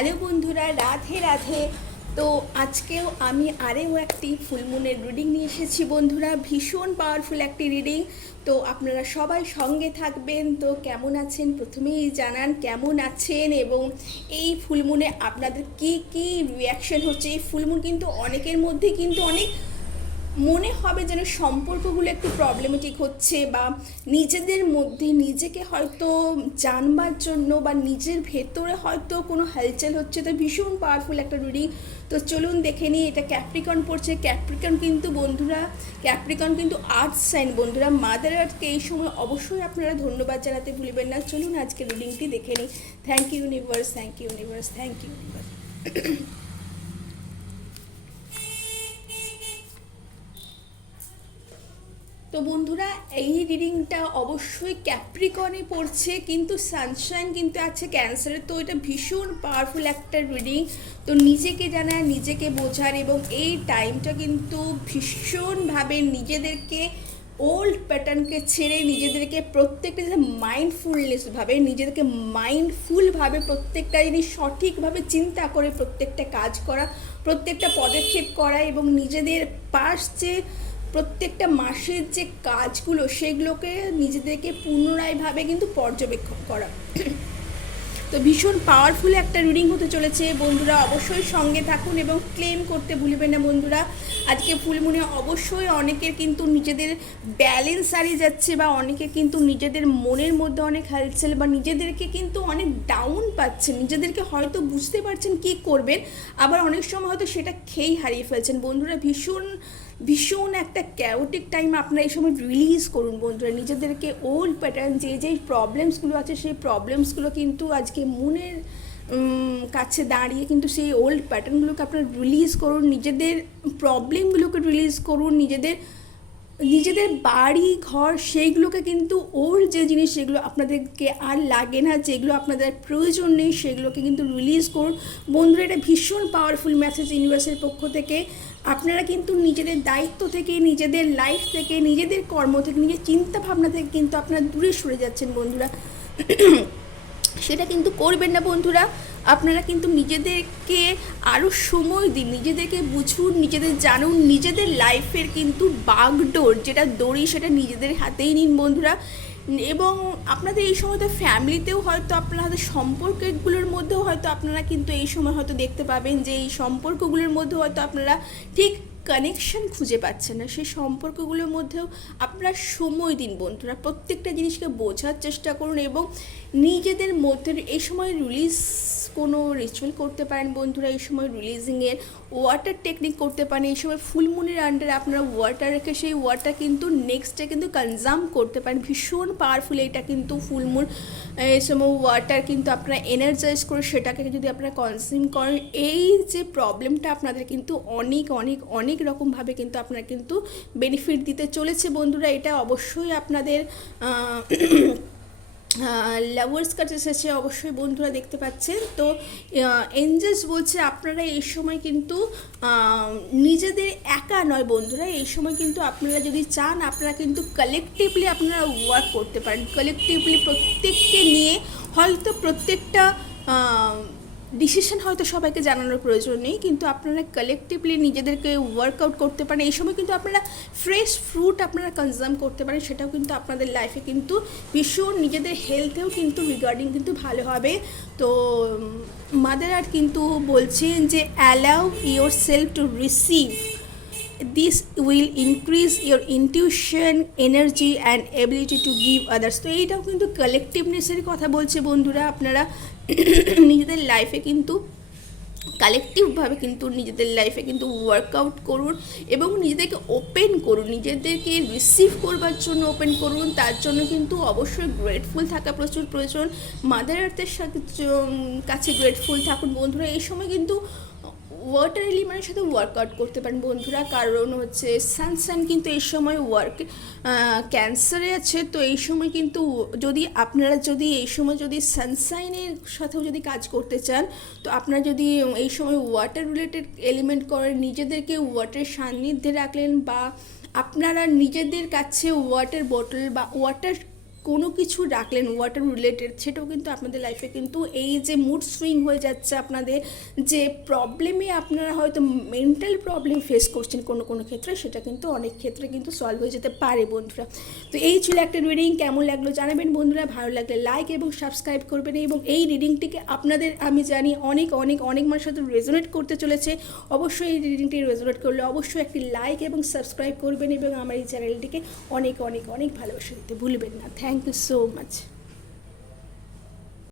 Hello বন্ধুরা, রাধে রাধে। তো আজকেও আমি আরও একটি ফুলমুনের রিডিং নিয়ে এসেছি বন্ধুরা, ভীষণ পাওয়ারফুল একটি রিডিং। তো আপনারা সবাই সঙ্গে থাকবেন। তো কেমন আছেন প্রথমেই জানান কেমন আছেন, এবং এই ফুলমুনে আপনাদের কি কি রিয়াকশন হচ্ছে। এই ফুলমুন কিন্তু অনেকের মধ্যে কিন্তু অনেক মনে হবে যেন সম্পর্কগুলো একটু প্রবলেমেটিক হচ্ছে, বা নিজেদের মধ্যে নিজেকে হয়তো জানবার জন্য বা নিজের ভেতরে হয়তো কোনো হালচাল হচ্ছে। তো ভীষণ পাওয়ারফুল একটা রিডিং। তো চলুন দেখে নিই। এটা ক্যাপ্রিকন পড়ছে। ক্যাপ্রিকন কিন্তু বন্ধুরা, ক্যাপ্রিকন কিন্তু আর্থ সাইন বন্ধুরা। মাদার আর্থকে এই সময় অবশ্যই আপনারা ধন্যবাদ জানাতে ভুলবেন না। চলুন আজকে রিডিংটি দেখে নিই। Thank you universe, thank you universe, thank you universe. তো বন্ধুরা, এই রিডিংটা অবশ্যই ক্যাপ্রিকনে পড়ছে, কিন্তু সানশাইন কিন্তু আছে ক্যান্সারে। তো এটা ভীষণ পাওয়ারফুল একটা রিডিং। তো নিজেকে জানা, নিজেকে বোঝার, এবং এই টাইমটা কিন্তু ভীষণভাবে নিজেদেরকে ওল্ড প্যাটার্নকে ছেড়ে নিজেদেরকে প্রত্যেকটা মাইন্ডফুলনেসভাবে, নিজেদেরকে মাইন্ডফুলভাবে প্রত্যেকটা জিনিস সঠিকভাবে চিন্তা করে প্রত্যেকটা কাজ করা, প্রত্যেকটা পদক্ষেপ করা, এবং নিজেদের পাশ যে প্রত্যেকটা মাসের যে কাজগুলো সেগুলোকে নিজেদেরকে পুনরায়ভাবে কিন্তু পর্যবেক্ষণ করা। তো ভীষণ পাওয়ারফুল একটা রিডিং হতে চলেছে বন্ধুরা। অবশ্যই সঙ্গে থাকুন এবং ক্লেম করতে ভুলবেন না বন্ধুরা। আজকে ফুলমুনে অবশ্যই অনেকের কিন্তু নিজেদের ব্যালেন্স হারিয়ে যাচ্ছে, বা অনেকের কিন্তু নিজেদের মনের মধ্যে অনেক হালচাল, বা নিজেদেরকে কিন্তু অনেক ডাউন পাচ্ছেন, নিজেদেরকে হয়তো বুঝতে পারছেন কী করবেন, আবার অনেক সময় হয়তো সেটা খেয়েই হারিয়ে ফেলছেন বন্ধুরা। ভীষণ ভীষণ একটা ক্যাওটিক টাইম আপনারা এই সময় রিলিজ করুন বন্ধুরা। নিজেদেরকে ওল্ড প্যাটার্ন যে প্রবলেমসগুলো আছে, সেই প্রবলেমসগুলো কিন্তু আজকে মনের কাছে দাঁড়িয়ে কিন্তু সেই ওল্ড প্যাটার্নগুলোকে আপনারা রিলিজ করুন, নিজেদের প্রবলেমগুলোকে রিলিজ করুন, নিজেদের বাড়ি ঘর সেইগুলোকে কিন্তু ওল্ড যে জিনিস সেগুলো আপনাদেরকে আর লাগে না, যেগুলো আপনাদের প্রয়োজন নেই সেগুলোকে কিন্তু রিলিজ করুন বন্ধুরা। এটা ভীষণ পাওয়ারফুল মেসেজ ইউনিভার্সের পক্ষ থেকে। আপনারা কিন্তু নিজেদের দায়িত্ব থেকে, নিজেদের লাইফ থেকে, নিজেদের কর্ম থেকে, নিজের চিন্তা ভাবনা থেকে কিন্তু আপনারা দূরে সরে যাচ্ছেন বন্ধুরা। সেটা কিন্তু করবেন না বন্ধুরা। আপনারা কিন্তু নিজেদেরকে আরও সময় দিন, নিজেদেরকে বুঝুন, নিজেদের জানুন, নিজেদের লাইফের কিন্তু বাগডোর যেটা দড়ি সেটা নিজেদের হাতেই নিন বন্ধুরা। এবং আপনাদের এই সময় তো ফ্যামিলিতেও হয়তো আপনাদের সম্পর্কগুলোর মধ্যেও হয়তো আপনারা কিন্তু এই সময় হয়তো দেখতে পাবেন যে এই সম্পর্কগুলোর মধ্যে হয়তো আপনারা ঠিক কানেকশন খুঁজে পাচ্ছেন না। সেই সম্পর্কগুলোর মধ্যেও আপনারা সময় দিন বন্ধুরা, প্রত্যেকটা জিনিসকে বোঝার চেষ্টা করুন, এবং নিজেদের মধ্যে এই সময় রিলিজ কোনো রিচুয়াল করতে পারেন বন্ধুরা। এই সময় রিলিজিংয়ের ওয়াটার টেকনিক করতে পারেন। এই সময় ফুলমুনের আন্ডারে আপনারা ওয়াটার রেখে সেই ওয়াটার কিন্তু নেক্সট ডে কিন্তু কনজাম করতে পারেন। ভীষণ পাওয়ারফুল এটা কিন্তু ফুলমুন। এই সময় ওয়াটার কিন্তু আপনারা এনার্জাইজ করে সেটাকে যদি আপনারা কনজিউম করেন, এই যে প্রবলেমটা আপনাদের কিন্তু অনেক অনেক অনেক রকমভাবে কিন্তু আপনারা কিন্তু বেনিফিট দিতে চলেছে বন্ধুরা। এটা অবশ্যই আপনাদের লাভার্স কাছে এসেছে অবশ্যই বন্ধুরা দেখতে পাচ্ছেন। তো এঞ্জেলস বলছে আপনারা এই সময় কিন্তু নিজেদের একা নয় বন্ধুরা, এই সময় কিন্তু আপনারা যদি চান আপনারা কিন্তু কালেকটিভলি আপনারা ওয়ার্ক করতে পারেন। কালেকটিভলি প্রত্যেককে নিয়ে হয়তো প্রত্যেকটা ডিসিশন হয়তো সবাইকে জানানোর প্রয়োজন নেই, কিন্তু আপনারা কালেকটিভলি নিজেদেরকে ওয়ার্কআউট করতে পারেন। এই সময় কিন্তু আপনারা ফ্রেশ ফ্রুট আপনারা কনজিউম করতে পারেন, সেটাও কিন্তু আপনাদের লাইফে কিন্তু ভীষণ নিজেদের হেলথেও কিন্তু রিগার্ডিং কিন্তু ভালো হবে। তো মাদার আর্থ কিন্তু বলছেন যে allow your self to receive, this will increase your intuition, energy and ability to give others। তো এইটাও কিন্তু কালেকটিভনেসের কথা বলছে বন্ধুরা। আপনারা নিজেদের লাইফে কিন্তু কালেকটিভভাবে কিন্তু নিজেদের লাইফে কিন্তু ওয়ার্কআউট করুন, এবং নিজেদেরকে ওপেন করুন, নিজেদেরকে রিসিভ করবার জন্য ওপেন করুন। তার জন্য কিন্তু অবশ্যই গ্রেটফুল থাকা প্রচুর প্রয়োজন। মাদার আর্থের কাছে গ্রেটফুল থাকুন বন্ধুরা। এই সময় কিন্তু ওয়াটার এলিমেন্টের সাথে ওয়ার্কআউট করতে পারেন বন্ধুরা, কারণ হচ্ছে সানশাইন কিন্তু এই সময় ক্যান্সারে আছে। তো এই সময় কিন্তু আপনারা যদি এই সময় যদি সানশাইনের সাথেও যদি কাজ করতে চান, তো আপনারা যদি এই সময় ওয়াটার রিলেটেড এলিমেন্ট করেন, নিজেদেরকে ওয়াটারের সান্নিধ্যে রাখলেন, বা আপনারা নিজেদের কাছে ওয়াটার বোতল বা ওয়াটার কোনো কিছু রাখলেন ওয়াটার রিলেটেড, সেটাও কিন্তু আপনাদের লাইফে কিন্তু এই যে মুড সুইং হয়ে যাচ্ছে, আপনাদের যে প্রবলেমে আপনারা হয়তো মেন্টাল প্রবলেম ফেস করছেন কোনো কোনো ক্ষেত্রে, সেটা কিন্তু অনেক ক্ষেত্রে কিন্তু সলভ হয়ে যেতে পারে বন্ধুরা। তো এই ছিল একটা রিডিং, কেমন লাগলো জানাবেন বন্ধুরা, ভালো লাগলে লাইক এবং সাবস্ক্রাইব করবেন। এবং এই রিডিংটিকে আপনাদের আমি জানি অনেক অনেক অনেক মানুষের সাথে রেজোনেট করতে চলেছে। অবশ্যই এই রিডিংটি রেজোনেট করলে অবশ্যই একটি লাইক এবং সাবস্ক্রাইব করবেন এবং আমার এই চ্যানেলটিকে অনেক অনেক অনেক ভালোবাসা দিতে ভুলবেন না। Thank you so much.